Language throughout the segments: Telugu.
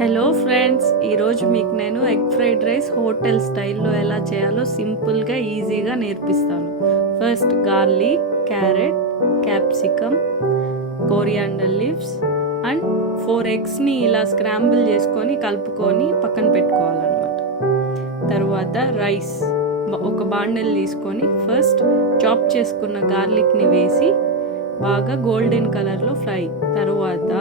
హలో ఫ్రెండ్స్, ఈరోజు మీకు నేను ఎగ్ ఫ్రైడ్ రైస్ హోటల్ స్టైల్లో ఎలా చేయాలో సింపుల్గా ఈజీగా నేర్పిస్తాను. First garlic, carrot, capsicum, coriander leaves and 4 ఎగ్స్ని ఇలా స్క్రాంబుల్ చేసుకొని కలుపుకొని పక్కన పెట్టుకోవాలన్నమాట. తర్వాత రైస్ ఒక బాండెల్ తీసుకొని ఫస్ట్ చాప్ చేసుకున్న గార్లిక్ని వేసి బాగా గోల్డెన్ కలర్లో ఫ్రై, తర్వాత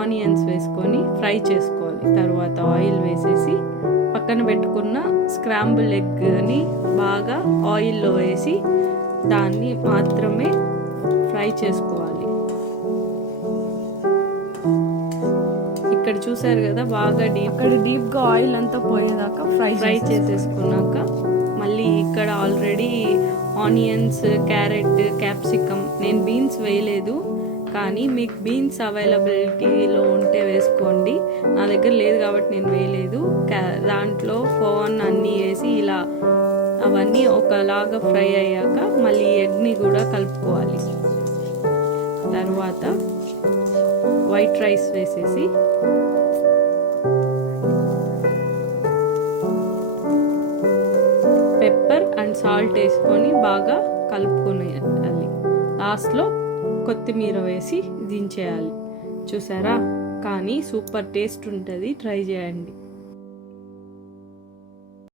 ఆనియన్స్ వేసుకొని ఫ్రై చేసుకోవాలి. తర్వాత ఆయిల్ వేసేసి పక్కన పెట్టుకున్న స్క్రాంబుల్ ఎగ్ని బాగా ఆయిల్లో వేసి దాన్ని మాత్రమే ఫ్రై చేసుకోవాలి. ఇక్కడ చూసారు కదా, బాగా డీప్గా ఆయిల్ అంతా పోయేదాకా ఫ్రై చేసేసుకున్నాక మళ్ళీ ఇక్కడ ఆల్రెడీ ఆనియన్స్, క్యారెట్, క్యాప్సికమ్, నేను బీన్స్ వేయలేదు, కానీ మీకు బీన్స్ అవైలబిలిటీలో ఉంటే వేసుకోండి. నా దగ్గర లేదు కాబట్టి నేను వేయలేదు. దాంట్లో కార్న్ అన్నీ వేసి ఇలా అవన్నీ ఒకలాగా ఫ్రై అయ్యాక మళ్ళీ ఎగ్ని కూడా కలుపుకోవాలి. తర్వాత వైట్ రైస్ వేసేసి పెప్పర్ అండ్ సాల్ట్ వేసుకొని బాగా కలుపుకునేయాలి. లాస్ట్లో కొత్తిమీర వేసి దించేయాలి. చూసారా, కానీ సూపర్ టేస్ట్ ఉంటుంది, ట్రై చేయండి.